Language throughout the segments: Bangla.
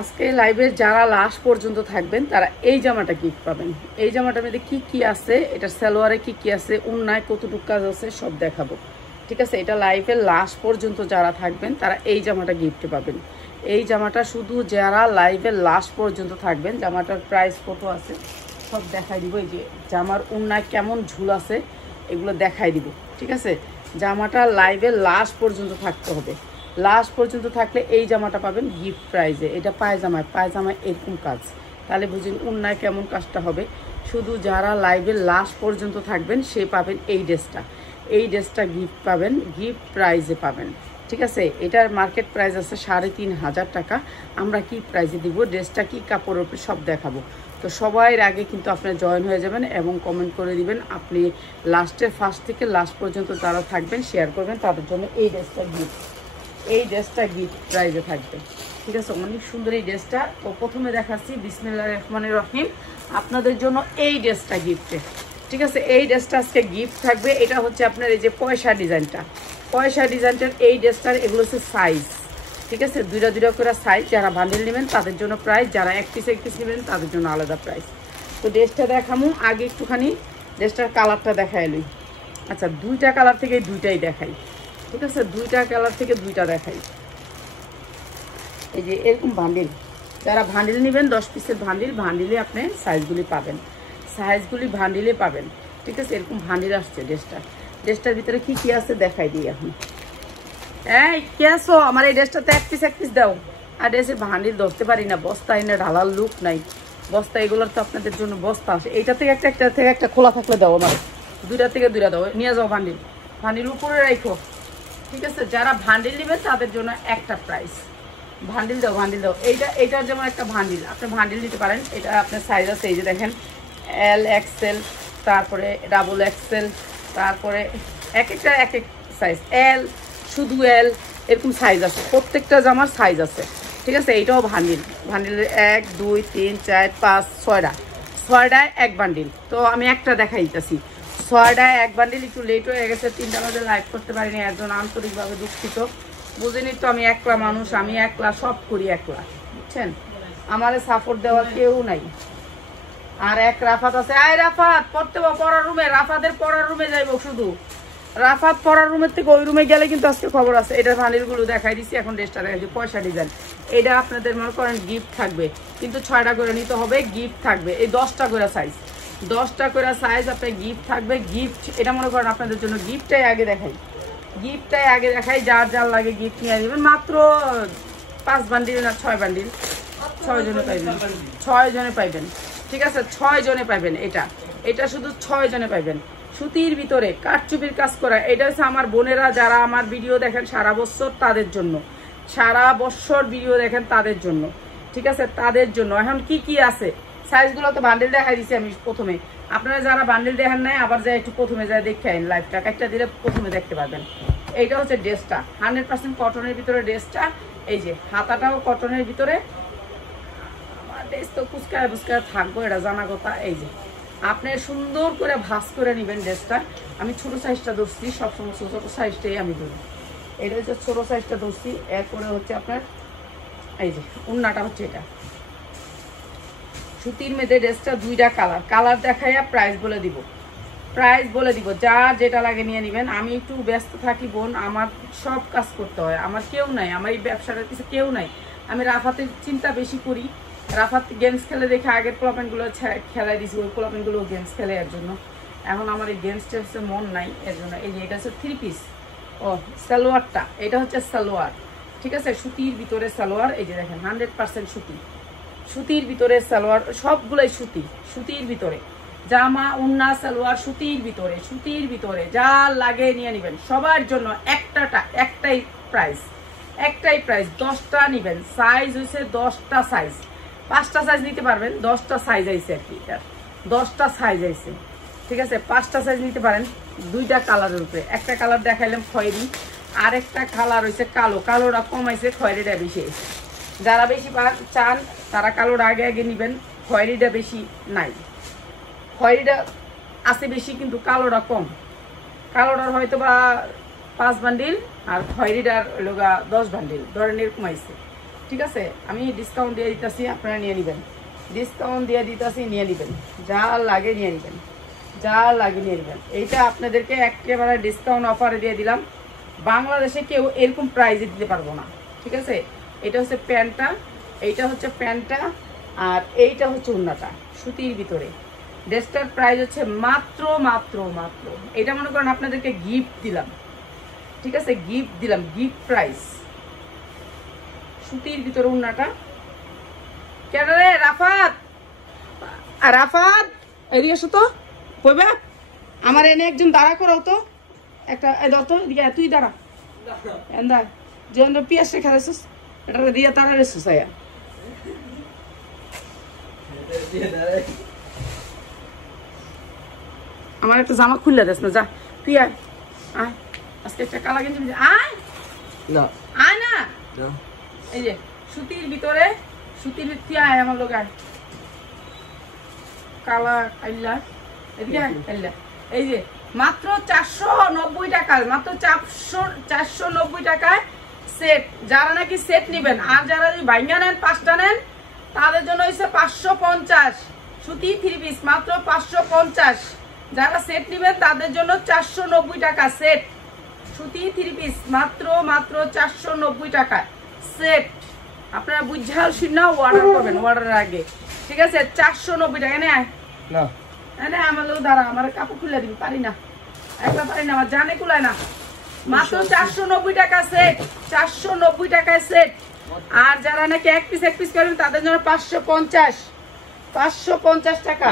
আজকে লাইভে যারা লাস্ট পর্যন্ত থাকবেন তারা এই জামাটা গিফট পাবেন। এই জামাটার মধ্যে কি কি আছে, এটা সালোয়ারে কি কি আছে, উন্নায় কতটুকু কাজ আছে সব দেখাবো, ঠিক আছে। এটা লাইভের লাস্ট পর্যন্ত যারা থাকবেন তারা এই জামাটা গিফটে পাবেন। এই জামাটা শুধু যারা লাইভের লাস্ট পর্যন্ত থাকবেন, জামাটার প্রাইস কত আছে সব দেখাই দিব। এই যে জামার উন্নায় কেমন ঝুল আছে এগুলো দেখাই দিব, ঠিক আছে। জামাটা লাইভের লাস্ট পর্যন্ত থাকতে হবে, লাস্ট পর্যন্ত থাকলে এই জামাটা পাবেন গিফট প্রাইজে। এটা পায়জামায় এরকম কাজ, তাহলে বুঝুন উন্নায় কেমন কাজটা হবে। শুধু যারা লাইভের লাস্ট পর্যন্ত থাকবেন সে পাবেন এই ড্রেসটা গিফট পাবেন, গিফট প্রাইজে পাবেন, ঠিক আছে। এটার মার্কেট প্রাইস আছে ৩৫০০ টাকা। আমরা কি প্রাইজে দিব, ড্রেসটা কি কাপড়ের উপরে সব দেখাবো। তো সবার আগে কিন্তু আপনারা জয়েন হয়ে যাবেন এবং কমেন্ট করে দিবেন। আপনি লাস্টের ফার্স্ট থেকে লাস্ট পর্যন্ত যারা থাকবেন শেয়ার করবেন, তাদের জন্য এই ড্রেসটা গিফট প্রাইজে থাকবে, ঠিক আছে। অনেক সুন্দর এই ড্রেসটা। তো প্রথমে দেখাচ্ছি বিসমিল্লাহির রহমানির রহিম, আপনাদের জন্য এই ড্রেসটা গিফটে, ঠিক আছে। এই ড্রেসটা আজকে গিফট থাকবে। এটা হচ্ছে আপনার এই যে পয়সা ডিজাইনটার এই ড্রেসটার এগুলো হচ্ছে সাইজ, ঠিক আছে। দুইটা করে সাইজ। যারা বান্ডেল নেবেন তাদের জন্য প্রাইস, যারা এক পিস নেবেন তাদের জন্য আলাদা প্রাইস। তো ড্রেসটা দেখামু, আগে একটুখানি ড্রেসটার কালারটা দেখাই লই। আচ্ছা, দুইটা কালার থেকে দুইটাই দেখাই, ঠিক আছে। দুইটা কালার থেকে দুইটা দেখাই। এই যে এরকম বান্ডিল, যারা ভান্ডিল নেবেন 10 পিসের ভান্ডিলে আপনি সাইজগুলি ভান্ডিলে পাবেন, ঠিক আছে। এরকম ভান্ডিল আসছে ড্রেসটার ভিতরে কি কি আছে দেখাই দিই এখন। এই কে আছো, আমার এই ড্রেসটাতে এক পিস দাও। আর ড্রেসের ভান্ডিল ধরতে পারি না, বস্তা এনে ঢালার লুক নাই। বস্তা এগুলোর তো আপনাদের জন্য বস্তা আসে। এইটা থেকে একটা খোলা থাকলে দাও, আমার দুইটা থেকে দুইটা দাও, নিয়ে যাও। ভান্ডিল উপরে রাখো, ঠিক আছে। যারা ভান্ডিল নেবেন তাদের জন্য একটা প্রাইস। ভান্ডিল দাও। এইটার যেমন একটা ভান্ডিল, আপনি ভান্ডিল দিতে পারেন। এটা আপনার সাইজ আছে, এই যে দেখেন এল এক্সেল, তারপরে ডাবল এক্সেল, তারপরে এক সাইজ, এল শুধু এল, এরকম সাইজ আছে। প্রত্যেকটা জামার সাইজ আছে, ঠিক আছে। এইটাও ভান্ডিলের 1 2 3 4 5 6টায় এক বান্ডিল। তো আমি একটা দেখাই দিতেছি, 6টায় এক বান্ডিল। একটু লেট হয়ে গেছে, 3টা বাজে লাইভ করতে পারিনি, একজন আন্তরিকভাবে দুঃখিত। বুঝেনি তো, আমি একলা মানুষ, আমি একলা সব করি, একলা, বুঝছেন। আমার সাপোর্ট দেওয়ার কেউ নাই। আর এক রাফাত আছে, আয় রাফাত পড়তে পড়ার রুমে, রাফাদের পড়ার রুমে যাইবো শুধু। রাফাত পড়ার রুমের থেকে ওই রুমে গেলে কিন্তু আজকে খবর আছে। এটা ভান্ডিলগুলো দেখাই দিচ্ছি, এখন ড্রেসটা দেখাচ্ছি পয়সা ডিজাইন। এটা আপনাদের মনে করেন গিফট থাকবে, কিন্তু 6টা করে নিতে হবে, গিফট থাকবে। এই 10টা করে সাইজ আপনার গিফট থাকবে। গিফট এটা মনে করেন আপনাদের জন্য গিফটটাই আগে দেখাই। যার লাগে গিফট নিয়ে দেবেন। মাত্র 5 বান্ডিল না 6 বান্ডিল, 6 জনে পাইবেন, ঠিক আছে। 6 জনে পাইবেন। এটা শুধু 6 জনে পাইবেন। সুতির ভিতরে কাঠচুপির কাজ করা। এটা হচ্ছে আমার বোনেরা যারা আমার ভিডিও দেখেন সারা বছর, তাদের জন্য, সারা বছর ভিডিও দেখেন তাদের জন্য, ঠিক আছে, তাদের জন্য। এখন কি কি আছে সাইজগুলো তো বান্ডিল দেখাই দিচ্ছি আমি প্রথমে। আপনারা যারা বান্ডিল দেখেন নাই, আবার যাই একটু প্রথমে যাই দেখে আইন, লাইভটা একটা দিলে প্রথমে দেখতে পাবেন। এইটা হচ্ছে ড্রেসটা 100% কটনের ভিতরে ড্রেসটা। এই যে হাতাটাও কটনের ভিতরে। আমার ড্রেস তো ফুচকায় থাকবো, এটা জানা কথা। এই যে আপনি সুন্দর করে ভাঁজ করে নেবেন ড্রেসটা। আমি ছোট সাইজটা ধরছি, সবসময় ছোট সাইজটাই আমি ধরি। এটা হচ্ছে ছোট সাইজটা ধরছি। এরপরে হচ্ছে আপনার এই যে উন্নাটা হচ্ছে এটা সুতির মেয়েদের ড্রেসটা। 2টা কালার দেখাইয়া প্রাইস বলে দিব। যার যেটা লাগে নিয়ে নেবেন। আমি একটু ব্যস্ত থাকি বোন, আমার সব কাজ করতে হয়, আমার কেউ নাই, আমার এই ব্যবসাটার কিছু কেউ নাই। আমি রাফাতের চিন্তা বেশি করি। রাফাত গেমস খেলে দেখে আগের পোলাপেনগুলো খেলাই দিয়েছি, ওই পোলাপেনগুলো গেমস খেলে এর জন্য। এখন আমার এই গেমস টেমসে মন নাই, এর জন্য। এই যে এটা হচ্ছে 3 পিস। ও সালোয়ারটা, এটা হচ্ছে সালোয়ার, ঠিক আছে। সুতির ভিতরে সালোয়ার। এই যে দেখেন 100% সুতির ভিতরে সালোয়ার, সবগুলোই সুতির ভিতরে। জামা উন্না সালোয়ার সুতির ভিতরে যা লাগে নিয়ে নেবেন। সবার জন্য একটাই প্রাইস। 10টা নেবেন। সাইজ হচ্ছে 10টা সাইজ, 5টা সাইজ নিতে পারবেন। 10টা সাইজ আইছে আর কি, 10টা সাইজ আইছে, ঠিক আছে। 5টা সাইজ নিতে পারেন। 2টা কালারের উপরে। একটা কালার দেখাইলাম খয়েরি, আর একটা কালার হয়েছে কালোটা কমাইছে, খয়েরিটা বেশি হয়েছে। যারা বেশি চান তারা কালোটা আগে নেবেন, খয়েরিটা বেশি নাই। খয়েরিটা আছে বেশি, কিন্তু কালোটা কম। কালোটার হয়তো বা 5 বান্ডিল আর খয়েরিটার লোগা 10 বান্ডিল, ধরেন এরকম আইছে। ঠিক আছে, আমি ডিসকাউন্ট দিয়ে দিতেছি, আপনারা নিয়ে নেবেন। ডিসকাউন্ট দিয়ে দিতেছি, নিয়ে নেবেন, যা লাগে নিয়ে নেবেন, যা লাগে নিয়ে নেবেন। এইটা আপনাদেরকে একেবারে ডিসকাউন্ট অফারে দিয়ে দিলাম। বাংলাদেশে কেউ এরকম প্রাইজে দিতে পারবো না, ঠিক আছে। এটা হচ্ছে প্যান্টটা, এইটা হচ্ছে প্যান্টটা, আর এইটা হচ্ছে ওড়নাটা সুতির ভিতরে। ড্রেসটার প্রাইস হচ্ছে মাত্র মাত্র মাত্র, এটা মনে করেন আপনাদেরকে গিফট দিলাম, ঠিক আছে, গিফট দিলাম, গিফট প্রাইস। সুতির ভিতরে ওড়নাটা। কেন রে রাফাত, রাফাত এদিকে এসো তো, কইবা আমার এনে একজন দাঁড়া করাও তো, একটা ধর তো, এদিকে তুই দাঁড়া, এন্দা যে পিঁয়াজ রেখা রেছিস, এটা দিয়ে তারা রেছিস আয়া। আমার একটা জামা খুললে দেস না, যা তুই আয়, আয় আজকে একটা কালা গেঞ্জি, আয় না, আয় না, এই যে সুতির ভিতরে, সুতির তুই আয় আমার লোক, আয় কালা আইলা, এদিকে আইলা। এই যে মাত্র 490 টাকায়, মাত্র 490 টাকায় সেট। যারা নাকি সেট নেবেন, আর যারা যদি ভাইঙ্গা নেন 5টা নেন, তাদের জন্য হচ্ছে 550 সুতি 3 পিস, মাত্র 550। যারা সেট নেবেন তাদের জন্য 490 টাকা সেট, সুতি 3 পিস, মাত্র মাত্র 490 টাকায় সেট। আপনারা বুঝাল শুনে অর্ডার করবেন, অর্ডারের আগে, ঠিক আছে। 490 টাকা নেয় না, আমার লোক দাঁড়া, আমার কাপড় খুলে দিবি, পারি না, একলা পারি না, আমার জানে কুলায় না। মাত্র 490 টাকা সেট, 490 টাকায় সেট। আর যারা নাকি এক পিস করেন তাদের জন্য 550 টাকা।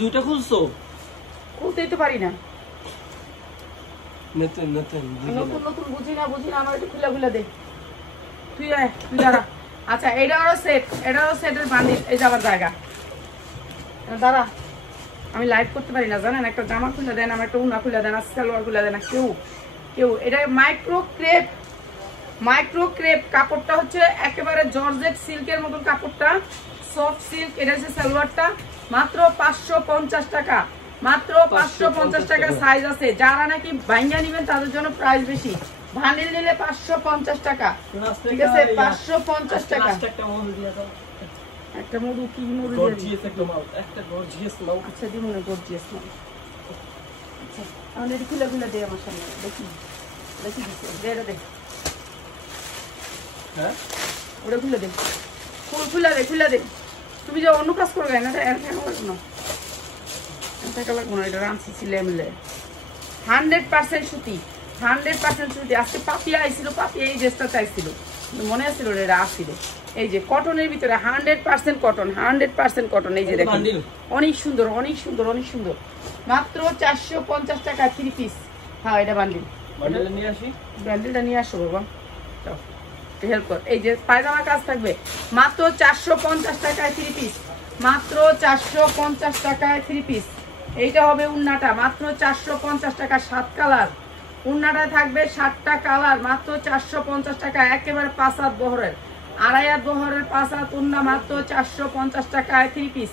দুইটা খুলছো? খুলতেই তো পারি না, নতুন নতুন বুঝি না, আমার একটু খুলে দে, তুই আয়, তুই দাঁড়া। আচ্ছা এটারও সেট, এটারও সেটের বান্ডিল, এই যাবার জায়গা, দাঁড়া আমি লাইভ করতে পারি না জানেন। একটা জামা খুলে দেন, আমার একটা উন্না খুলে দেন, আর সালোয়ার খুলে দেন, কেউ এটা মাইক্রো ক্রেপ কাপড়টা হচ্ছে একেবারে জর্জেট সিল্কের মতন কাপড়টা, সফট সিল্ক। এটা হচ্ছে সালোয়ারটা, মাত্র 550 টাকা, মাত্র 550 টাকা সাইজ আছে। যারা নাকি ভাইঙ্গা নিবেন তাদের জন্য প্রাইস বেশি, ভান্ডিল নিলে 550 টাকা, ঠিক আছে, 550 টাকা। একটা মুড়ু, কি মুড়ু, গর্জিয়াস একটা মাল, একটা গর্জিয়াস মাল। আচ্ছা দিন না, গর্জিয়াস মাল। আচ্ছা আমি এটা খুলে দে আমার সামনে, দেখি দে, দে হ্যাঁ, ওটা খুলে দে, খুলে দে। তুমি যে অন্য কাজ করবে না, এটা থাকা লাগবো না, এটা রাঁধছি ছিলে মিলে। 100% সুতি, 100% সুতি। আজকে পাপিয়া আইছিল, পাপিয়া এই ড্রেসটা চাইছিল, মনে আসছিল এটা আসছিল। এই যে কটনের ভিতরে 100% কটন, 100% কটন। এই যে দেখেন অনেক সুন্দর, অনেক সুন্দর, অনেক সুন্দর। মাত্র 450 টাকা 3 পিস। হ্যাঁ এটা বান্ডিল, বান্ডিলটা নিয়ে আসো বাবা, হেল্প কর। এই যে পায়জামা কাজ থাকবে, মাত্র 450 টাকায় 3 পিস, মাত্র 450 টাকায় 3 পিস। এইটা হবে উন্নাটা, মাত্র 450 টাকা, 7 কালার উন্নাটা থাকবে, 7টা কালার, মাত্র 450 টাকা। একেবারে 5 হাত বহরের, 2.5 হাত বহরের 5 হাত উন্না, মাত্র 450 টাকায় 3 পিস,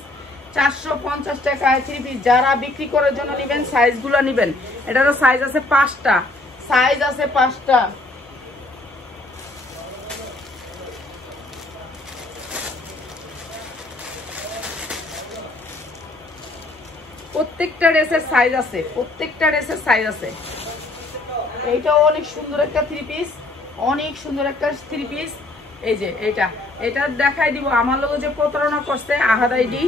450 টাকায় 3 পিস। যারা বিক্রি করার জন্য নেবেন সাইজগুলো নেবেন, এটারও সাইজ আছে 5টা, সাইজ আছে 5টা। প্রত্যেকটা ড্রেসের সাইজ আছে, প্রত্যেকটা ড্রেসের সাইজ আছে। এইটাও অনেক সুন্দর একটা 3 পিস, অনেক সুন্দর একটা 3 পিস। এই যে এটা দেখাই দিব। আমার লোক যে প্রতারণা করছে আহাদাইডি,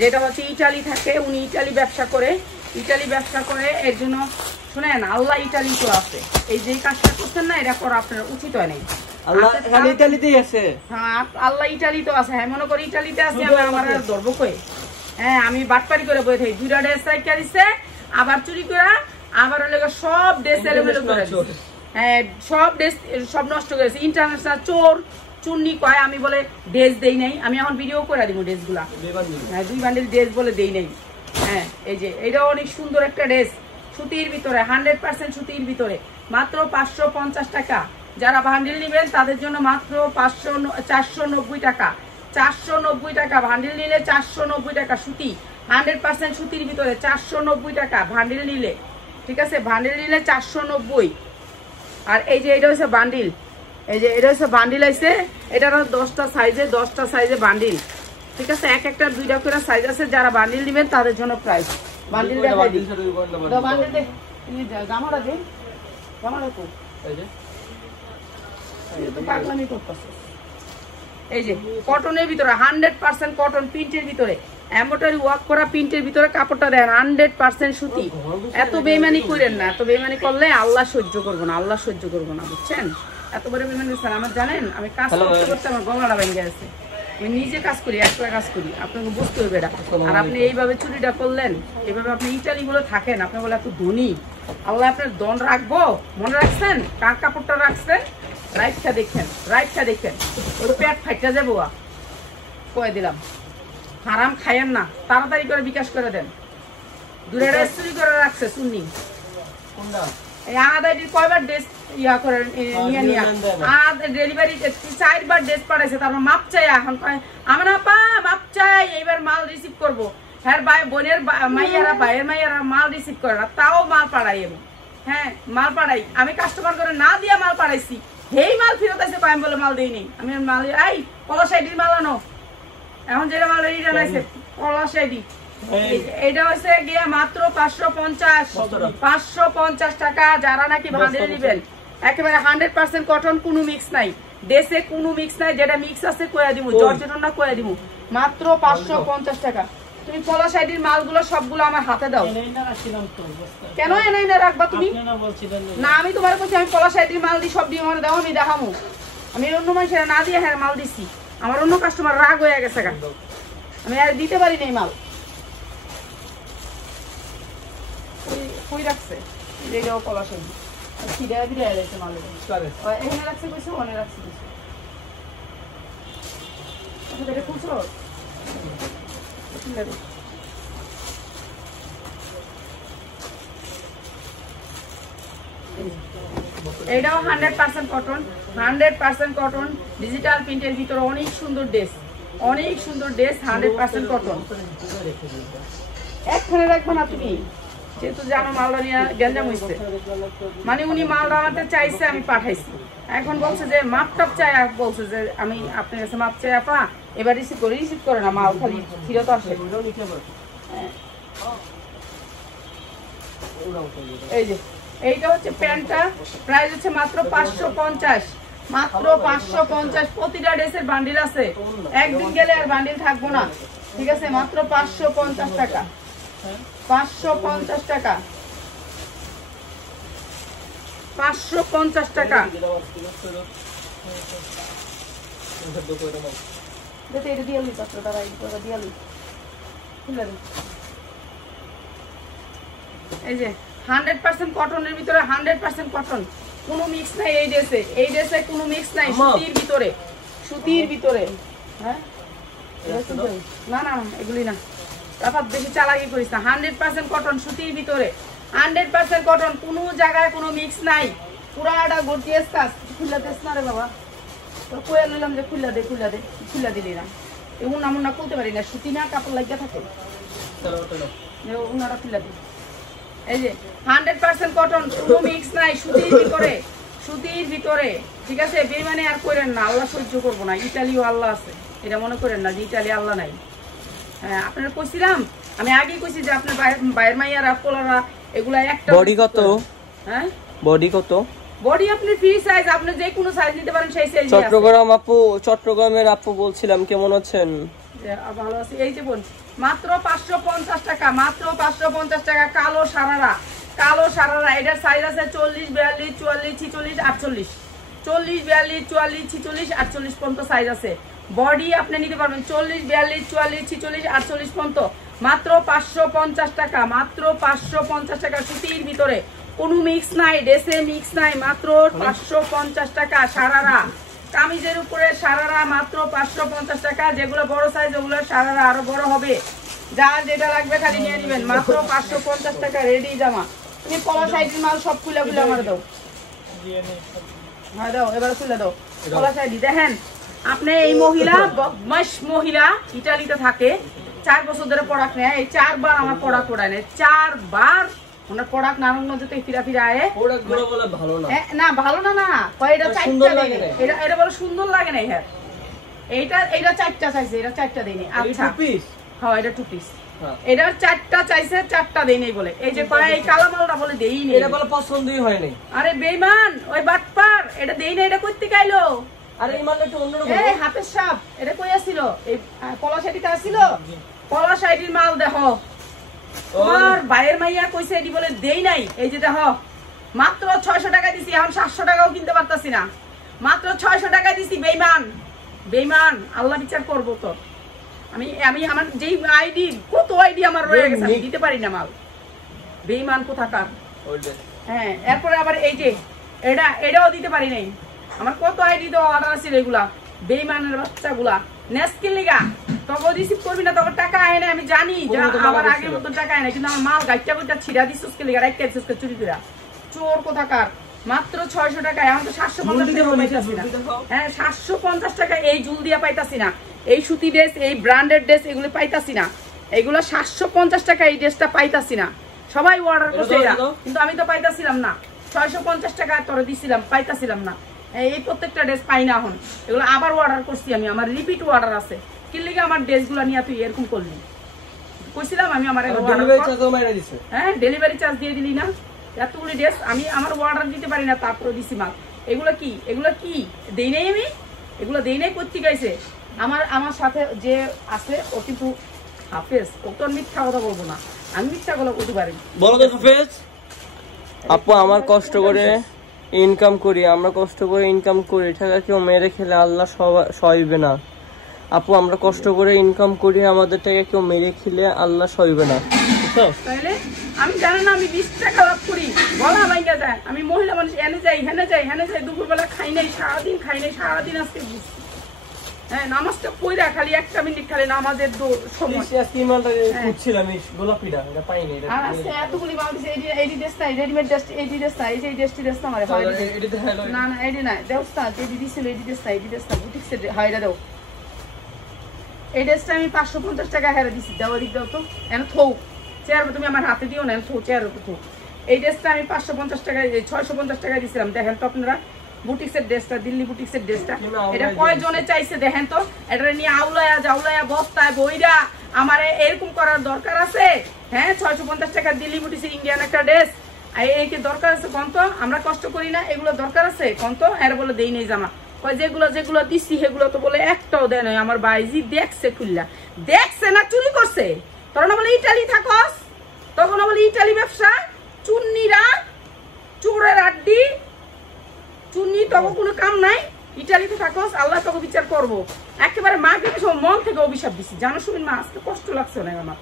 যেটা হচ্ছে ইটালি থাকে, উনি ইটালি ব্যবসা করে, এর জন্য শুনেন, আল্লাহ ইটালি তো আছে। এই যে কাজটা করছেন না, এটা করা আপনার উচিত হয় নাই। আল্লাহ ইটালিতেই আছে, হ্যাঁ আল্লাহ ইটালি তো আছে। হ্যাঁ মনে করি ইটালিতে আছে, আমার ধরবো কই। হ্যাঁ আমি বাটপারি করে বই থাকি, 2টা ড্রেস সাইকেল দিচ্ছে, আবার চুরি করে, আবার সব ড্রেস এলোমেলো করে, হ্যাঁ সব ড্রেস সব নষ্ট করেছে। ইন্টারন্যাশনাল চোর চুন্নি কয়, আমি বলে ড্রেস দেই নাই, আমি এখন ভিডিও করে দিব ড্রেসগুলা। হ্যাঁ 2 বান্ডিল ড্রেস বলে দেই নাই। হ্যাঁ এই যে এইটা অনেক সুন্দর একটা ড্রেস, সুতির ভিতরে, 100% সুতির ভিতরে, মাত্র 550 টাকা। যারা বান্ডিল নেবেন তাদের জন্য মাত্র 490 টাকা, 490 টাকা ভান্ডিল নিলে, 490 টাকা সুতি, 100% সুতির ভিতরে, 490 টাকা ভান্ডিল নিলে, ঠিক আছে, ভান্ডিল নিলে 490। আর এই যে এটা হচ্ছে বান্ডিল, এই যে এটা হচ্ছে বান্ডিল আছে, এটার 10টা সাইজে বান্ডিল, ঠিক আছে। এক একটা 2টা করে সাইজ আছে, যারা বান্ডিল নেবেন তাদের জন্য প্রাইস। বান্ডিল দেখাই দিই, বান্ডিল দেখ, জামাটা দিন, জামাটা কো পাগলামি করতেছে। এই যে কটনের ভিতরে 100% কটন, প্রিন্টের ভিতরে এমব্রয়ডারি ওয়ার্ক করা, প্রিন্টের ভিতরে কাপড়টা দেন 100% সুতি। এত বেইমানি করেন না, এত বেইমানি করলে আল্লাহ সহ্য করবো না, আল্লাহ সহ্য করবো না, বুঝছেন? এত বড় বেইমানি স্যার আমার, জানেন আমি কাজ করতে করতে আমার গলাটা ভেঙে গেছে। আমি নিজে কাজ করি, একলা কাজ করি, আপনাকে বুঝতে হবে এটা। আর আপনি এইভাবে চুরিটা করলেন, এইভাবে আপনি ইটালি গুলো থাকেন, আপনি বলে এত ধনী, আল্লাহ আপনার দন রাখবো, মনে রাখছেন? কার কাপড়টা রাখছেন? রাইটটা দেখেন, রাইটটা দেখেন, ওর পেট ফাইটা যাবো, কয়ে দিলাম। হারাম খাইয়েন না, তাড়াতাড়ি করে বিকাশ করে দেন। দূরে চুরি করে রাখছে শুননি কয়বার ড্রেস ইয়া করে নিয়ে আর ডেলিভারি 4বার ড্রেস পাঠাইছে, তারপর মাপ চাই। এখন আমরা মাপ চাই, এইবার মাল রিসিভ করবো। হ্যাঁ বোনের মাইয়ারা, ভাইয়ের মাইয়ারা মাল রিসিভ করে না, তাও মাল পাঠাই। আমি হ্যাঁ মাল পাঠাই, আমি কাস্টমার করে না দিয়া মাল পাঠাইছি, হেই মাল ফেরত আছে, আমি বলে মাল দিইনি। আমি মাল এই পলাশাইডির মাল আনো, এখন যেটা মাল রিটার্ন আছে পলাশাইডি, এটা হচ্ছে গিয়ে মাত্র 550 টাকা। যারা নাকি ভাঁজে নিবেন, একেবারে 100% কটন, কোনো মিক্স নাই, দেশে কোনো মিক্স নাই, যেটা মিক্স আছে কয়া দিব, জর্জেটন না কয়া দিব, মাত্র 550 টাকা। তুমি পলাশাইডির মালগুলো সবগুলো আমার হাতে দাও। কেন এনে এনে রাখবা তুমি? না আমি তোমার বলছি, আমি পলাশাইডির মাল দিই, সব দিয়ে আমার দাও, আমি দেখামো। আমি অন্য মানুষেরা না দিয়ে হ্যাঁ মাল দিছি, আমার অন্য কাস্টমার রাগ হয়ে গেছে, আমি আর দিতে পারি নাই মাল। কই রাখছে এটাও পলাশাইডি, খিদে দিলে এসে মাল এখানে রাখছে, কইছে মনে রাখছে, এটা খুঁজো। এটাও 100% কটন, 100% কটন, ডিজিটাল প্রিন্টের ভিতরে অনেক সুন্দর ড্রেস, অনেক সুন্দর ড্রেস, 100% কটন। একখানে রাখবো না তুমি, যেহেতু জানো মালটা নিয়ে গ্যাঞ্জাম হয়েছে, মানে উনি মালটা আমাকে চাইছে, আমি পাঠাইছি। এখন বলছে যে মাপ টাপ চাই, বলছে যে আমি আপনার কাছে মাপ চাই আপা, এবার রিসিভ করে না, মাল খালি ফিরত আসে। এই যে এইটা হচ্ছে প্যান্টটা, প্রাইস হচ্ছে মাত্র 550, মাত্র 550। প্রতিটা ড্রেসের বান্ডিল আছে, একদিন গেলে আর বান্ডিল থাকবো না, ঠিক আছে? মাত্র 550 টাকা, 550 টাকা, 550 টাকা। এই যে 100% কটনের ভিতরে, 100% কটন, কোনো মিক্স নাই এই ড্রেসে, এই ড্রেসে কোনো মিক্স নাই, সুতির ভিতরে, সুতির ভিতরে। হ্যাঁ না না এগুলি না, তারপর বেশি চালাকি করিস না। 100% কটন, সুতির ভিতরে, 100% কটন, কোনো জায়গায় কোনো মিক্স নাই, পুরাটা গর্জিয়াস কাজ। খুলে দিস না রে বাবা, তোর কয়ে নিলাম যে খুলে দে, খুলে দিলি না, উন্না মুন্না খুলতে পারি না, সুতি না, কাপড় লাগিয়ে থাকে, উনারা খুলে দিই। এই যে 100% কটন, কোনো মিক্স নাই, সুতির ভিতরে, সুতির ভিতরে, ঠিক আছে? বেমানে আর করেন না, আল্লাহ সহ্য করবো না। ইটালিও আল্লাহ আছে, এটা মনে করেন না যে ইটালি আল্লাহ নাই। হ্যাঁ আপনারা কইছিলাম, আমি আগেই কইছি যে আপনার বাইরের মাইয়ারা পোলারা এগুলা একটা বডি কত? হ্যাঁ বডি কত? বডি আপনি ফ্রি সাইজ, আপনি যে কোনো সাইজ নিতে পারেন, সেই সাইজ। চট্টগ্রামের আপু বলছিলাম, কেমন আছেন? ভালো আছি। এই যে বোন, মাত্র 550 টাকা, মাত্র 550 টাকা। কালো সারারা, কালো সারারা, এটার সাইজ আছে 40, 42, 44, 46, 48, 40, 42, 44, 46, 48 পর্যন্ত সাইজ আছে। বডি আপনি নিতে পারবেন 40, 42, 44, 46, 48 পর্যন্ত, মাত্র 550 টাকা, মাত্র 550 টাকা। সুতির ভিতরে কোনো মিক্স নাই, ড্রেসে মিক্স নাই, মাত্র 550 টাকা। সারারা, কামিজের উপরে সারারা মাত্র 550 টাকা। যেগুলো বড় সাইজ ওগুলো সারারা আরো বড় হবে, যার যেটা লাগবে খালি নিয়ে নেবেন, মাত্র 550 টাকা। রেডি জামা, তুমি পলা সাইডের মাল সব খুলে খুলে আমার দাও, হ্যাঁ দাও, এবার খুলে দাও পলা সাইডি। দেখেন আপনি এই মহিলা, বদমাশ মহিলা, ইটালিতে থাকে, 4 বছর ধরে প্রোডাক্ট নেয়, এই 4 বার আমার প্রোডাক্ট ওড়ায় নেয়, 4 বার ওনার প্রোডাক্ট নারায়ণগঞ্জে ফিরা ফিরা আয়ে প্রোডাক্ট গুলো বলে ভালো না। না ভালো না, না কয় এটা সুন্দর চারটা লাগে দেই, না। এটা বড় সুন্দর লাগে না। হ্যাঁ এইটা চারটা চাইছে, এটা চারটা দেই নাই। আচ্ছা পিস। হ্যাঁ এটা 2 পিস। এটা চারটা চাইছে, চারটা দেই নাই বলে। এই যে কয় এই কালো মালটা বলে দেই নাই, এটা বলে পছন্দই হয় নাই। আরে বেঈমান ওই বাটপার, এটা দেই নাই, এটা কইতে গাইলো। আরে এই মালটা একটু অন্যরকম। এই হাতের সাপ, এটা কই আসিল? এই পলাশাড়িতে আসিল, পলাশাড়ির মাল দেখো। তোমার ভাইয়ের মাইয়া কইছে এটি বলে দেই নাই। এই যে দেখো মাত্র 600 টাকা দিছি, এখন 700 টাকাও কিনতে পারতাছি না। মাত্র 600 টাকা দিছি। বেঈমান, বেঈমান, আল্লাহ বিচার করবো তো। আমি আমার যেই আইডি, কত আইডি আমার রয়ে গেছে, আমি দিতে পারি না মাল। বেঈমান কোথাকার। হ্যাঁ এরপরে আবার এই যে এটাও দিতে পারি নাই। আমার কত আইডি তো অর্ডার আছে এগুলা। বেঈমানের বাচ্চাগুলা নেস্কিল লিগা তখন রিসিভ করবি না, তখন টাকা আয় না। আমি জানি যে আমার আগের মতন টাকা আয় না, কিন্তু আমার মাল গাইটা কইটা ছিড়া দিছিস কে লিগা, রাইট দিছিস কে চুরি করে। চোর কোথাকার। মাত্র 600 টাকা, এখন তো 750 টাকা পাইতাছি না। হ্যাঁ 750 টাকা এই জুল দিয়া পাইতাছি না। এই সুতি ড্রেস, এই ব্র্যান্ডেড ড্রেস এগুলো পাইতাছি না। এগুলো 750 টাকা এই ড্রেসটা পাইতাছি না। সবাই অর্ডার করছে এরা, কিন্তু আমি তো পাইতাছিলাম না। 650 টাকা তোরে দিছিলাম, পাইতাছিলাম না। এই প্রত্যেকটা ড্রেস পাই না এখন। এগুলো আবার অর্ডার করছি আমি, আমার রিপিট অর্ডার আছে। কি লিগে আমার ড্রেসগুলো নিয়ে তুই এরকম করলি? কইছিলাম আমি আমার হ্যাঁ ডেলিভারি চার্জ দিয়ে দিলি না। এতগুলি ড্রেস আমি আমার অর্ডার দিতে পারি না, তারপরে দিছি মাল। এগুলো কি, এগুলো কি দেই নাই আমি? এগুলো দেই নাই করতে গাইছে। আমার সাথে যে আছে ও কিন্তু হাফেজ, ও তো মিথ্যা কথা বলবো না, আমি মিথ্যা কথা বলতে পারি। বলো তো হাফেজ। আপু আমার কষ্ট করে ইনকাম করি, আমরা কষ্ট করে ইনকাম করি, টাকা কেউ মেরে খেলে আল্লাহ সইবে না। আপু আমরা কষ্ট করে ইনকাম করি, আমাদের টাকা কেউ মেরে খেলে আল্লাহ সইবে না। তাইলে আমি জানি না, আমি 20 টাকা লাভ করি, গলা ভাঙা যায়। আমি মহিলা মানুষ, এনে যাই হেনে যাই হেনে যাই, দুপুরবেলা খাই নাই, সারাদিন খাই নাই, সারাদিন আজকে হ্যাঁ নামাজটা কইরা খালি 1 মিনিট খালি নামাজের সময় গোলাপিটা এটা পাইনি। আর আজকে এতগুলি মাল দিছে। এই ড্রেসটা রেডিমেড ড্রেস, এই ড্রেসটা এই যে ড্রেসটি ড্রেসটা আমারে হয় না না এই না দেওস্তা যে দিছিল এই ড্রেসটা বুটিক্সের হাইরা দাও। এই ড্রেসটা আমি 550 টাকা হেরা দিছি। দাও দিক দাও তো, এনে থৌ চেয়ার তুমি আমার হাতে দিও না, থৌ চেয়ার থৌ। এই ড্রেসটা আমি 550 টাকা 650 টাকা দিছিলাম। দেখেন তো আপনারা বুটিক্সের ড্রেসটা, দিল্লি বুটিক্সের ড্রেসটা, এটা কয়জনে চাইছে দেখেন তো। এটা নিয়ে আউলায়া জাউলায়া বস্তায় বইরা আমার এরকম করার দরকার আছে? হ্যাঁ 650 টাকা দিল্লি বুটিক্সের ইন্ডিয়ান একটা ড্রেস, এই কি দরকার আছে কোন তো? আমরা কষ্ট করি না, এগুলো দরকার আছে কোন তো? এর বলে দেই নেই জামা। যেগুলো দিচ্ছি সেগুলো তো বলে একটাও দেয় নয়। আমার বাইজি দেখছে, খুললা দেখছে না, চুরি করছে। তোরা না বলে ইটালি থাকস, তখন বলে ইটালি ব্যবসা, চুন্নিরা চোরের আড্ডি, চুন্নি তখন কোনো কাম নাই, ইটালিতে থাকস, আল্লাহ তোকে বিচার করবো। একেবারে মাকে মন থেকে অভিশাপ দিছি, জানো শুনি মা আজকে কষ্ট লাগছে না আমার,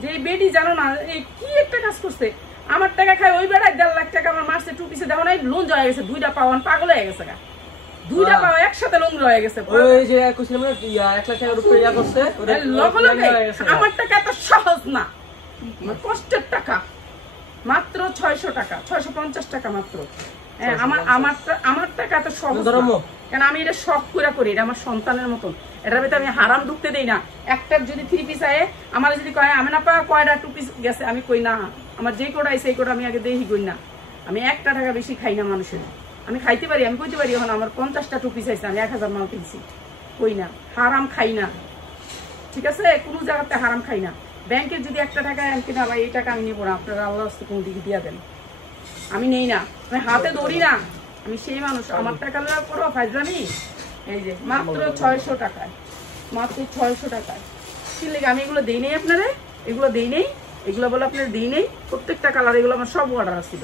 যে এই বেডি জানো না এই কি একটা কাজ করছে। আমার টাকা খায় ওই বেড়ায় 1.5 লাখ টাকা আমার মারছে। 2 পিসে দেখো না লোন হয়ে গেছে, 2টা পাওয়ান পাগল হয়ে গেছে, 2টা পাওয়া একসাথে লোন রয়ে গেছে। আমার টাকা এত সহজ না, কষ্টের টাকা। মাত্র 600 টাকা, 650 টাকা মাত্র। আমার টাকা এত সহজ, কেন আমি এটা শখ করে করি, এটা আমার সন্তানের মতন। এটার ভিতরে আমি হারাম ঢুকতে দেই না। একটার যদি 3 পিস আয়, আমার যদি কয় আমি না পাওয়া কয়টা 2 পিস গেছে, আমি কই না, আমার যে কোটা আছে এই কোটা আমি আগে দেখি কই না। আমি 1 টাকা বেশি খাই না মানুষের। আমি খাইতে পারি, আমি কইতে পারি এখন আমার 50টা 2 পিস আছে, আমি 1000 মাল কিনছি, কই না। হারাম খাই না, ঠিক আছে? কোনো জায়গাতে হারাম খাই না। ব্যাংকের যদি 1 টাকা আন কিনা ভাই এই টাকা আমি নেবো না, আপনারা আল্লাহ রাস্তায় কোনো দিকে দিয়া দেন, আমি নেই না, আমি হাতে ধরি না। আমি সেই মানুষ, আমার টাকা লওয়ার পরও ফাইজলামি। এই যে মাত্র 600 টাকায়, মাত্র 600 টাকায়। কি লেগে আমি এগুলো দেই নেই আপনারা, এগুলো দেই নেই, এগুলো বলে আপনার দেই নেই। প্রত্যেকটা কালার এগুলো আমার সব অর্ডার আসছিল।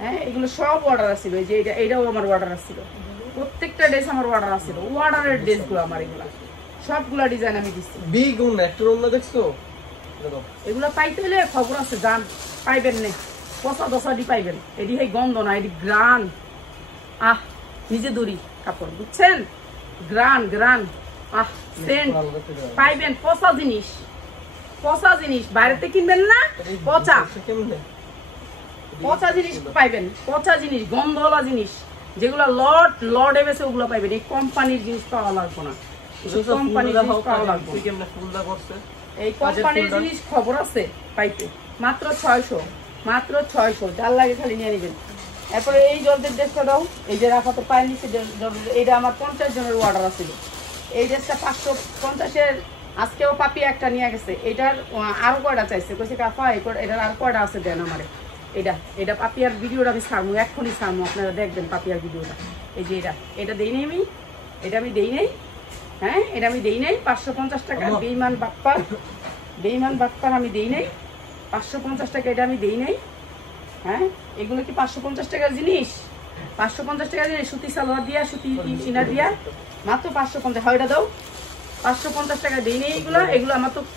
হ্যাঁ এগুলো সব অর্ডার আসছিল। এই যে এটাও আমার অর্ডার আসছিল, প্রত্যেকটা ড্রেস আমার অর্ডার আসছিল। অর্ডারের ড্রেসগুলো আমার এগুলা সবগুলা ডিজাইন আমি দিচ্ছি। এগুলো পাইতে হলে খবর আছে, যান পাইবেন না, পচা দশাদি পাইবেন। এটি সেই গন্ধ না, এটি গ্রান। নিজে দড়ি কাপড়, বুঝছেন? গ্রান সেন্ট পাইবেন। পচা জিনিস, পচা জিনিস বাইরেতে কিনবেন না, পচা জিনিস পাইবেন। পচা জিনিস, গন্ধওয়ালা জিনিস, যেগুলো লর্ড এবেছে ওগুলো পাইবেন। এই কোম্পানির জিনিস পাওয়া লাগবে না, কোম্পানির জিনিস পাওয়া লাগবে। এই কোম্পানির জিনিস খবর আছে পাইতে। মাত্র 600 মাত্র 600, যার লাগে খালি নিয়ে নেবেন। এরপরে এই জলদের ড্রেসটা দাও, এই যে রাখা তো পায়ের নিচে, এইটা আমার 50 জনের অর্ডার আছে। এই ড্রেসটা 550-এর আজকেও পাপি একটা নিয়ে গেছে। এটার আরো কয়টা চাইছে, কইছে কাপা এটার আর কয়টা আছে দেন আমারে। এটা পাপিয়ার ভিডিওটা আমি ছাড়বো, এক্ষুনি ছাড়বো, আপনারা দেখবেন পাপিয়ার ভিডিওটা। এই যে এটা দেই নাই আমি, এটা আমি দেই নাই, হ্যাঁ এটা আমি দেই নাই 550 টাকা। বেইমান বাটপার আমি দেই নাই 550 টাকা, এটা আমি দেই নাই। হ্যাঁ এগুলো কি 550 টাকার জিনিস? 550 টাকার জিনিস, সুতি সালোয়ার দিয়া, সুতি ইনার দিয়া, মাত্র 550। হয় এটা দাও, 550 টাকা দেই নেই। এগুলো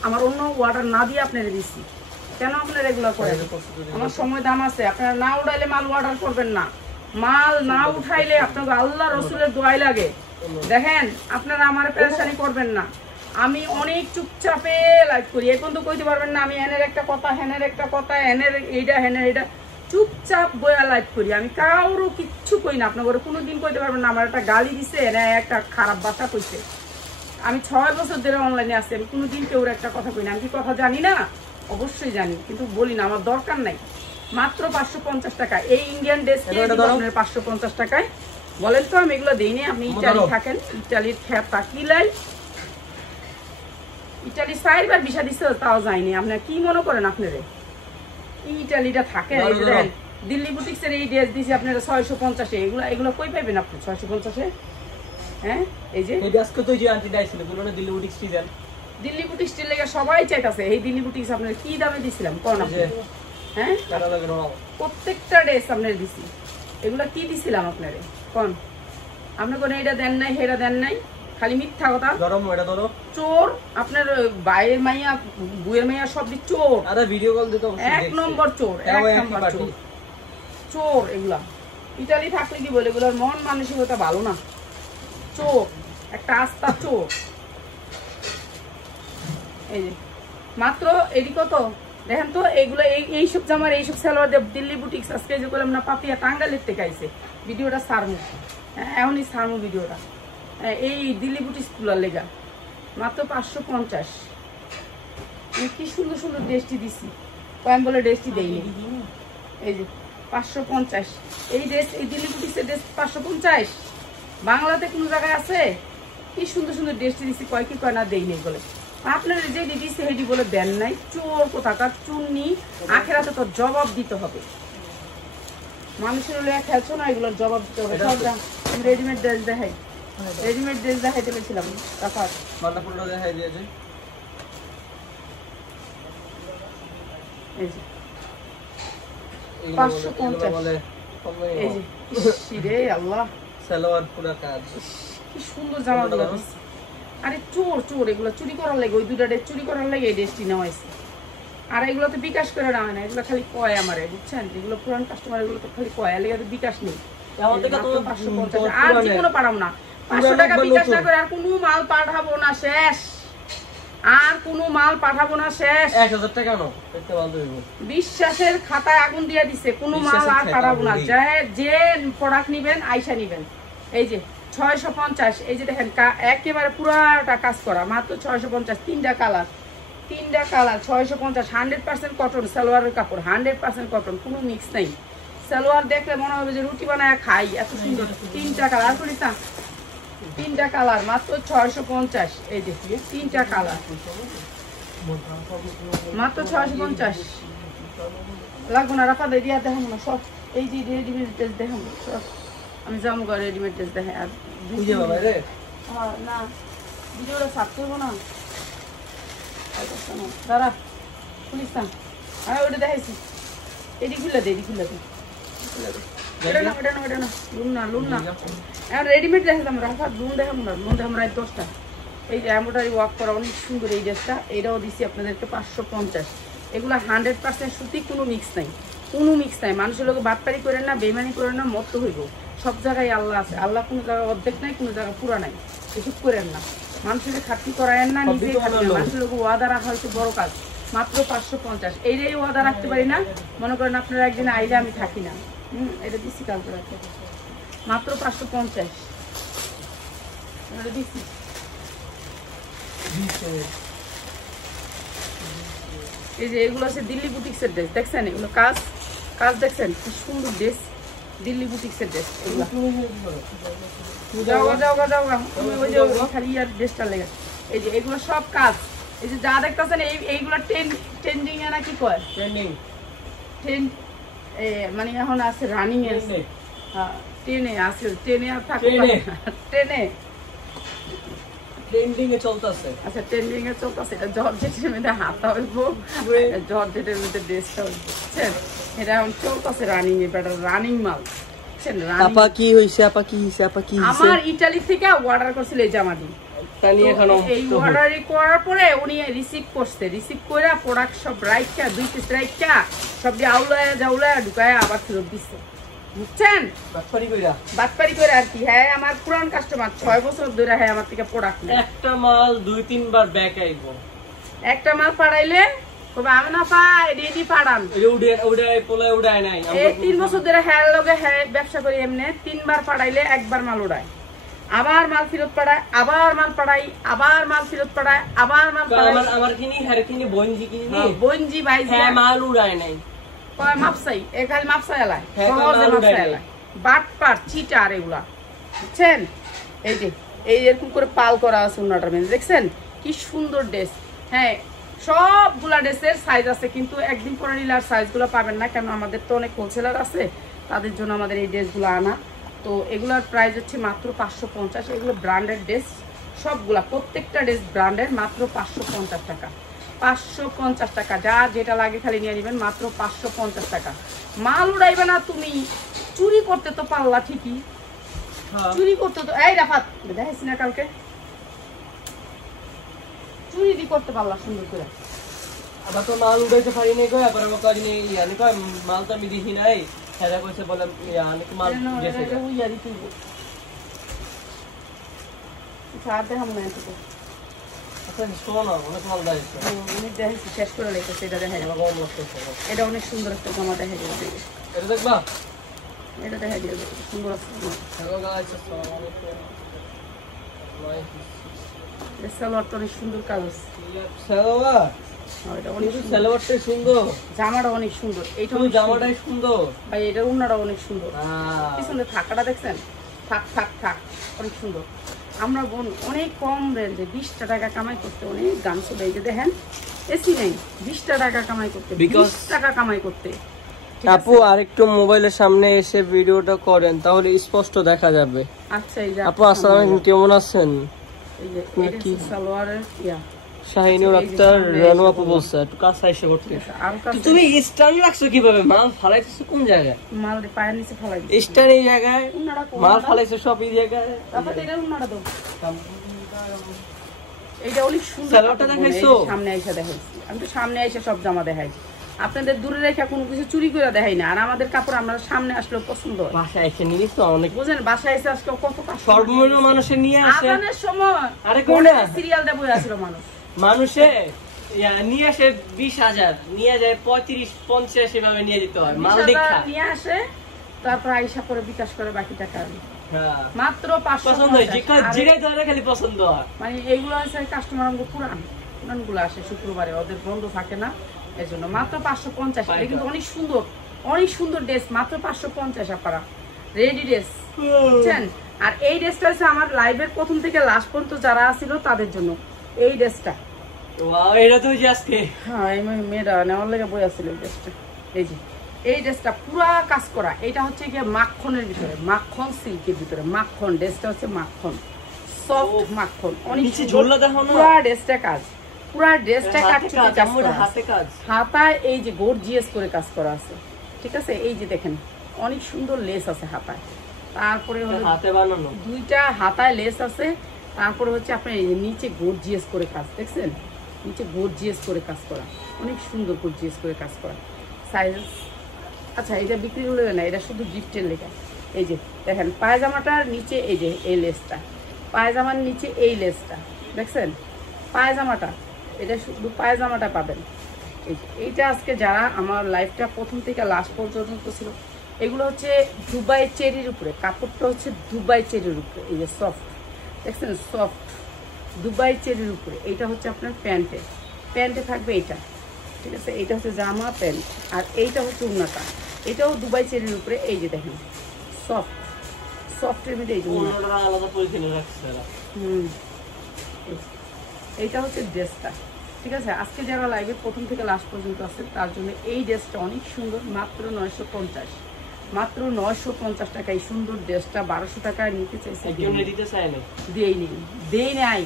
আমার অন্য অর্ডার না দিয়ে আপনারা দিচ্ছি। কেন আপনারা এগুলো করেন? আমার সময় দাম আছে। আপনারা না উঠাইলে মাল অর্ডার করবেন না, মাল না উঠাইলে আপনাকে আল্লাহ রসুলের দোয়াই লাগে। দেখেন আপনারা আমার পেরেশানি করবেন না, আমি অনেক চুপচাপে লাইভ করি। এখন তো কইতে পারবেন না আমি হেনের একটা কথা, হেনের একটা কথা, হেনের এটা চুপচাপ বয়া লাইভ করি। আমি কারো কিচ্ছু কই না, আপনার কোনোদিন কইতে পারবেন না আমার একটা গালি দিছে, একটা খারাপ ভাষা কইছে। আমি 6 বছর ধরে অনলাইনে আছি, আমি কোনোদিন কেউ একটা কথা কই না। আমি কি কথা জানি না? অবশ্যই জানি, কিন্তু বলি না, আমার দরকার নাই। মাত্র 550 টাকা এই ইন্ডিয়ান ড্রেস 550 টাকায়। বলেন তো আমি এগুলো দিইনি। আপনি ইটালি থাকেন, ইটালির খ্যাপা কিলাই, ইটালি 4 বার ভিসা দিচ্ছে তাও যায়নি। আপনার কি মনে করেন আপনারে ইটালিটা থাকেন? দিল্লি বুটিক্সের এই ড্রেস দিয়েছি আপনারা 650-এ। এগুলো কই পাইবেন আপনি 650-এ? হ্যাঁ এই যে আজকে তো যে আন্টি ডাইছিল বলো না Delhi boutiques design, Delhi boutiques লেগে সবাই চাইতাছে। এই দিল্লি বুটিক্স আপনারা কি দামে দিছিলাম কোন আপনি? হ্যাঁ প্রত্যেকটা ড্রেস আপনারা দিছি। এগুলা কি দিছিলাম আপনারে কোন? আপনি কোন এটা দেন নাই, হেরা দেন নাই, খালি মিথ্যা কথা। চোর আপনার বাইরের মাইয়া, বুয়ের মাইয়া সব দি চোর। আরে ভিডিও কল দিতে হবে, 1 নম্বর চোর, 1 নম্বর চোর, চোর এগুলা। ইতালি থাকলে কি বলে এগুলোর মন মানসিকতা ভালো না, চোর, একটা আস্থা চোর। এই যে মাত্র এডি কত দেখেন তো, এগুলো এইসব জামার এইসব সালোয়ার দিল্লি বুটিক্স আজকে যে করলাম না পাপিয়া টাঙ্গালের থেকে আইছে। ভিডিওটা সারমু, এমনই সারমু ভিডিওটা। এই দিল্লি বুটিক্স গুলার লেগা মাত্র 550। কি সুন্দর সুন্দর ড্রেসটি দিছি, কয়েম বলে ড্রেসটি দেয়নি। এই যে 550 এই ড্রেস, এই দিল্লি বুটিক্সের ড্রেস 550 বাংলাতে কোনো জায়গায় আছে? কি সুন্দর সুন্দর ড্রেসটি দিছি, কয় কি কয় না দেই নেই বলে। আপনার যে দিদিছে হেডি বলে দেন নাই, চোর কোথাকার চুন্নি। আখেরাতে তো জবাব দিতে হবে, মানুষের হলে খেলছো না, এগুলোর জবাব দিতে হবে। আমি রেডিমেড ড্রেস দেখাই, রেডিমেড ড্রেস দেখাইতে পেরেছিলাম তারপর দেখাই দিয়েছে। এই যে 550। এই যে আল্লাহ সালোয়ার পুরো কাজ, কি সুন্দর জামাগুলো দিচ্ছে। আরে চোর চোর, এগুলো চুরি করার লাগে, ওই দুটা ড্রেস চুরি করার লাগে এই ড্রেসটি নেওয়া হয়েছে। আর এগুলো তো বিকাশ করে নেওয়া হয় না, এগুলো খালি কয় আমারে, বুঝছেন? এগুলো পুরান কাস্টমার, এগুলো তো খালি কয়, এলাকা তো বিকাশ নেই। 550 আর জীবনও পাঠাবো না, 500 টাকা বিকাশ না করে আর কোনো মাল পাঠাবো না, শেষ। আর কোনো মাল পাঠাবো না, শেষ। 1000 টাকা নাও, দেখতে ভালো হইব। বিশ্বাসের খাতায় আগুন দিয়ে দিছে, কোনো মাল আর পাঠাবো না। যে প্রোডাক্ট নিবেন আইসা নিবেন। এই যে 650, এই যে দেখেন একেবারে পুরাটা কাজ করা, মাত্র 650। 3টা কালার 650। 100% কটন সালোয়ারের কাপড়, 100% কটন, কোনো মিক্স নাই। সালোয়ার দেখলে মনে হবে যে রুটি বানায় খাই, এত সুন্দর। 3টা কালার, আর করিস না, 3টা কালার মাত্র 650। এই যে 3টা কালার মাত্র 650। লাগবো না, রাফা দিয়ে দিয়া দেখাবো না সব। এই যে রেডিমেড ড্রেস দেখাবো সব, আমি যাবো রেডিমেড ড্রেস দেখে। আর না ভিডিওটা ছাড়তে হবো না, দাঁড়া খুলিস না। আমি ওটা দেখাইছি, এটি খুলে দে, এটি খুলে দে, এটা না ওটা না, ওটা না, লুন না, লুন না। এখন রেডিমেড দেখাতাম, রাফা লুন দেখাবো না, লুন দেখাবো রাত 10টা। এই যে এমব্রয়ডারি ওয়ার্ক করা অনেক সুন্দর এই ড্রেসটা, এটাও দিচ্ছি আপনাদেরকে 550। এগুলো 100% সুতি, কোনো মিক্স নাই, কোনো মিক্স নাই। মানুষের লোক বাটপারি করেন না, বেমানি করেন না, মত হইব। সব জায়গায় আল্লাহ আছে, আল্লাহ কোনো জায়গায় অর্ধেক নাই, কোনো জায়গায় পুরা নাই। এসব করেন না, মানুষের খাটতি করায়েন না, নিজে খাটবেন। মানুষের লোক ওয়াদা রাখা হয়তো বড় কাজ। মাত্র 550। এইটাই ওয়াদা রাখতে পারি না, মনে করেন আপনারা একদিন আইলে আমি থাকি না। এটা দিচ্ছি কালকে রাখতে, মাত্র 550 দিচ্ছি। এই যে এগুলো আছে দিল্লি বুটিক্সের ড্রেস, দেখছেন? এগুলো কাজ কাজ দেখছেন কি সুন্দর ড্রেস, দিল্লি বুটিক্সের ড্রেস এগুলা। ওই যে খালি আর ড্রেসটা লেগে, এই যে এগুলো সব কাজ, এই যে যা দেখতেছেন এইগুলো ট্রেন্ডিং এ নাকি কয় মানে এখন আছে রানিং এ, হ্যাঁ ট্রেনে আছে, ট্রেনে আর থাকবে ট্রেনে ট্রেন্ডিং এ চলতেছে। আচ্ছা ট্রেন্ডিং এ চলতেছে, এটা জর্জেটের মধ্যে হাতা হইব, জর্জেটের মধ্যে ড্রেসটা বুঝছেন, এটা এখন চলতেছে রানিং এ, এটা রানিং মাল বুঝছেন। আপা কি হইছে, আপা কি হইছে, আপা কি হইছে? আমার ইতালি থেকে অর্ডার করছিল এই জামাটি, এই অর্ডার করার পরে উনি রিসিভ করছে, রিসিভ করে প্রোডাক্ট সব রাইখা 2 পিস রাইখা সব দিয়ে আউলায়া জাউলায়া ঢুকায় আবার ফেরত দিচ্ছে বুঝছেন, বাটপারি করে আর কি। হ্যাঁ আমার পুরান কাস্টমার, 6 বছর ধরে হ্যাঁ আমার থেকে প্রোডাক্ট নেয়। একটা মাল 2-3 বার ব্যাক আইব, একটা মাল পাঠাইলে তবে আমি না পাই রেডি পাঠান, উড়ায় নাই। এই 3 বছর ধরে হ্যাঁ লগে হ্যাঁ ব্যবসা করি এমনি, 3 বার পাঠাইলে একবার মাল উড়ায়, আবার মাল ফেরত পাঠায়, আবার মাল পাঠাই, আবার মাল ফেরত পাঠায়, আবার মাল পাঠাই। আমার কিনি হার কিনি বঞ্জি কিনি বঞ্জি ভাইজি হ্যাঁ মাল উড়ায় নাই, কয় মাপসাই এ খালি মাপসাই এলাই, সহজে মাপসাই এলাই, বাটপার চিটার এগুলা বুঝছেন। এই যে এই এরকম করে পাল করা আছে উন্নাটার মধ্যে দেখছেন কি সুন্দর ড্রেস। হ্যাঁ সবগুলা ড্রেসের সাইজ আছে, কিন্তু একদিন পরে নিলে আর সাইজগুলো পাবেন না, কেন আমাদের তো অনেক হোলসেলার আছে, তাদের জন্য আমাদের এই ড্রেসগুলো আনা। তো এগুলোর প্রাইস হচ্ছে মাত্র 550, এগুলো ব্র্যান্ডেড ড্রেস সবগুলা, প্রত্যেকটা ড্রেস ব্র্যান্ডের, মাত্র 550 টাকা, 550 টাকা, যা যেটা লাগে খালি নিয়ে নেবেন, মাত্র 550 টাকা। মাল উড়াইবে না তুমি, চুরি করতে তো পারলা ঠিকই, চুরি করতে তো এই রাফাত দেখাইছি না কালকে, চুরি দি করতে পারলা সুন্দর করে। আবার তো মাল উড়াইতে পারি নাই কই, আবার আমার কাজ নেই ইয়ানি কই মাল তো আমি দেখি নাই, সেটা কইছে বলে ইয়ানি মাল গেছে এটা উইয়ারি তুই সাথে দেখাম না তো। আচ্ছা শোনো অনেক মাল দাইছে, উনি দেখাইছি শেষ করে লেগেছে, এটা দেখাই আমার কম লাগতেছে। এটা অনেক সুন্দর একটা জামা দেখাই দিয়েছে, এটা দেখবা, এটা দেখাই দিয়েছে সুন্দর একটা জামা। হ্যালো গাইস আসসালামু আলাইকুম। এটা সালোয়ারটা অনেক সুন্দর কাজ আছে, সালোয়ার এটা অনেক সালোয়ারটা সুন্দর, জামাটা অনেক সুন্দর, এইটা তুমি জামাটাই সুন্দর ভাই, এটা উন্নাটা অনেক সুন্দর, হ্যাঁ পিছনে থাকাটা দেখছেন, থাক থাক থাক অনেক সুন্দর। আমরা বোন অনেক কম রেঞ্জে 20 টাকা কামাই করতে অনেক গান চলে, এই যে দেখেন এসি নেই, 20 টাকা কামাই করতে, 20 টাকা কামাই করতে। আপু আরেকটু মোবাইলের সামনে এসে ভিডিওটা করেন, তাহলে স্পষ্ট দেখা যাবে। আচ্ছা এই যে আপু আসসালামু আলাইকুম, কেমন আছেন? এই যে এটা হচ্ছে সালোয়ারের ইয়া, শাহিনুর আক্তার রানু আপু বলছে একটু কাছে এসে করতে। আর কাছে তুমি স্ট্যান্ড রাখছো কিভাবে? মাল ফালাইছো কোন জায়গায়? মাল পায়ের নিচে ফেলাই দিই, স্ট্যান্ড এই জায়গায়, উন্নাটা কোন মাল ফালাইছো সব এই জায়গায়। তারপর এটা উন্নাটা দাও, এইটা অনেক সুন্দর। সালোয়ারটা দেখাইছো? সামনে আইসা দেখাইছি, আমি তো সামনে আইসা সব জামা দেখাই, আপনাদের দূরে রেখে কোনো কিছু চুরি করে দেখাই না, আর আমাদের কাপড় আমরা সামনে আসলেও পছন্দ হয়। বাসায় এসে নিয়ে তো অনেক বুঝেন, বাসায় এসে আজকে কত সর্বনিম্ন মানুষে নিয়ে আসে আজানের সময়, আরে কই না সিরিয়াল দেবো আসছিল মানুষ, মানুষে নিয়ে আসে 20,000 নিয়ে যায় 35-50 এভাবে নিয়ে যেতে হয় মাল দেখা, নিয়ে আসে তারপর আইসা করে বিকাশ করে বাকি টাকা হ্যাঁ মাত্র 500 পছন্দ হয়, জিগাই ধরে খালি পছন্দ হয়। মানে এইগুলো আছে কাস্টমার আমাদের পুরান গুলো আসে শুক্রবারে, ওদের বন্ধ থাকে না, এই জন্য মাত্র 550। এটা কিন্তু অনেক সুন্দর, অনেক সুন্দর ড্রেস, মাত্র 550 আপনারা রেডি ড্রেস বুঝছেন। আর এই ড্রেসটা হচ্ছে আমার লাইভের প্রথম থেকে লাস্ট পর্যন্ত যারা ছিল তাদের জন্য এই ড্রেসটা। ওয়াও এটা তো আজকে হ্যাঁ এই মেয়েরা নেওয়ার লেগে বই আসছিল এই ড্রেসটা, এই যে এই ড্রেসটা পুরা কাজ করা, এটা হচ্ছে গিয়ে মাখনের ভিতরে, মাখন সিল্কের ভিতরে মাখন, ড্রেসটা হচ্ছে মাখন সফট মাখন, অনেক ঝোলা দেখো না, পুরা ড্রেসটা কাজ, পুরা ড্রেসটা কাটছে হাতে কাজ, হাতায় এই যে গর্জিয়াস করে কাজ করা আছে, ঠিক আছে। এই যে দেখেন অনেক সুন্দর লেস আছে হাতায়, তারপরে হলো হাতে বানানো দুইটা হাতায় লেস আছে, তারপরে হচ্ছে আপনার এই যে নিচে গর্জিয়াস করে কাজ দেখছেন, নিচে গর্জিয়াস করে কাজ করা, অনেক সুন্দর গর্জিয়াস করে কাজ করা। সাইজ আচ্ছা এটা বিক্রি হলো না, এটা শুধু গিফটের লেখা। এই যে দেখেন পায়জামাটার নিচে এই যে এই লেসটা, পায়জামার নিচে এই লেসটা দেখছেন, পায়জামাটা এটা শুধু পায়জামাটা পাবেন। এই যে এইটা আজকে যারা আমার লাইফটা প্রথম থেকে লাস্ট পর্যন্ত ছিল, এগুলো হচ্ছে দুবাই চেরির উপরে, কাপড়টা হচ্ছে দুবাই চেরির উপরে, এই যে সফট দেখছেন, সফট দুবাই চেরির উপরে। এইটা হচ্ছে আপনার প্যান্টে, প্যান্টে থাকবে এইটা, ঠিক আছে। এইটা হচ্ছে জামা প্যান্ট, আর এইটা হচ্ছে উন্নাটা, এটাও দুবাই চেরির উপরে, এই যে দেখেন সফট, সফটের মধ্যে এই যে আলাদা পরিচ্ছন্ন রাখছে। এইটা হচ্ছে ড্রেসটা, ঠিক আছে। আজকে যারা লাইভে প্রথম থেকে লাস্ট পর্যন্ত আছে তার জন্য এই ড্রেসটা অনেক সুন্দর, মাত্র 950, মাত্র 950 টাকা। এই সুন্দর ড্রেসটা 1200 টাকায় নিতে চাইছে, দেই নাই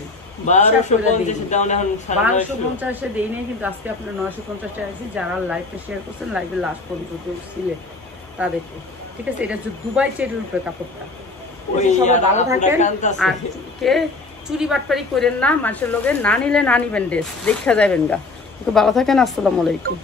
1250 দেই নাই, কিন্তু আজকে আপনার 950 টাকা আছে। যারা লাইভটা শেয়ার করছেন, লাইভে লাস্ট পর্যন্ত ছিলেন তাদেরকে, ঠিক আছে। এটা হচ্ছে দুবাই চেরির উপরে কাপড়টা। সবাই ভালো থাকেন, আর কে চুরি বাটপারি করেন না, মানুষের লোকে না নিলে না নিবেন, ড্রেস দেখা যাবেন গা। ভালো থাকেন, আসসালামু আলাইকুম।